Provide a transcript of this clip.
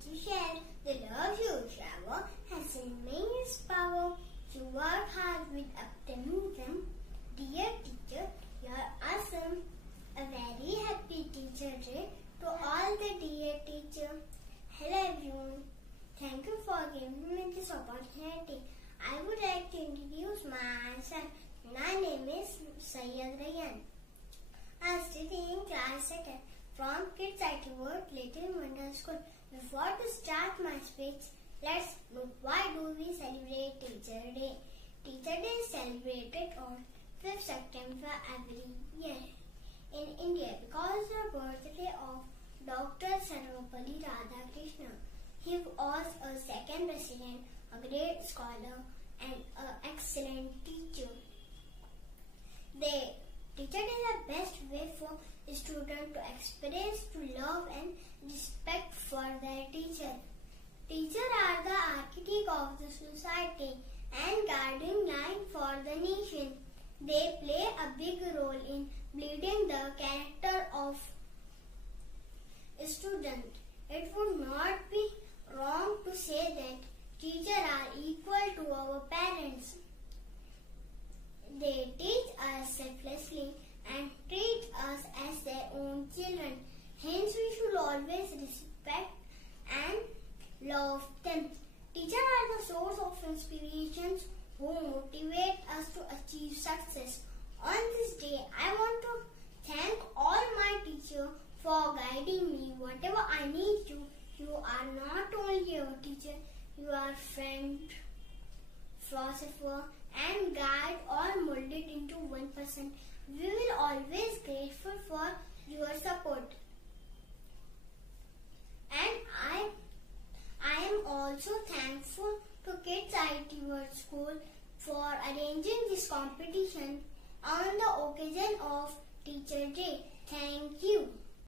to share. The love you shower has immense power. You work hard with optimism. Dear teacher, you are awesome. A very happy Teacher Day to all the dear teacher. Hello everyone. Thank you for giving me this opportunity. I would like to introduce myself. My name is Sayyid Rayyan. I am studying class 2nd from Kids IT World Little Wonder School. Before to start my speech, let's look why do we celebrate Teacher Day. Teacher Day is celebrated on 5th September every year in India because the birthday of Dr. Sarvepalli Radhakrishnan. He was a second president, a great scholar and an excellent teacher. The Teacher Day is the best way for students to express to love and respect for their teacher. Teachers are the architect of the society and guiding line for the nation. They play a big role in building the character of students. It would not be wrong to say that teachers are equal to our parents. They teach us selflessly and treat us as their own children. Hence, we should always respect and love them. Teachers are the source of inspirations who motivate us to achieve success. On this day, I want to thank all my teachers for guiding me. Whatever I need to, you are not only a teacher, you are friend, philosopher and guide, all molded into one person. We will always grateful for your support. And I am also thankful to Kids IT World School for arranging this competition on the occasion of Teacher Day. Thank you.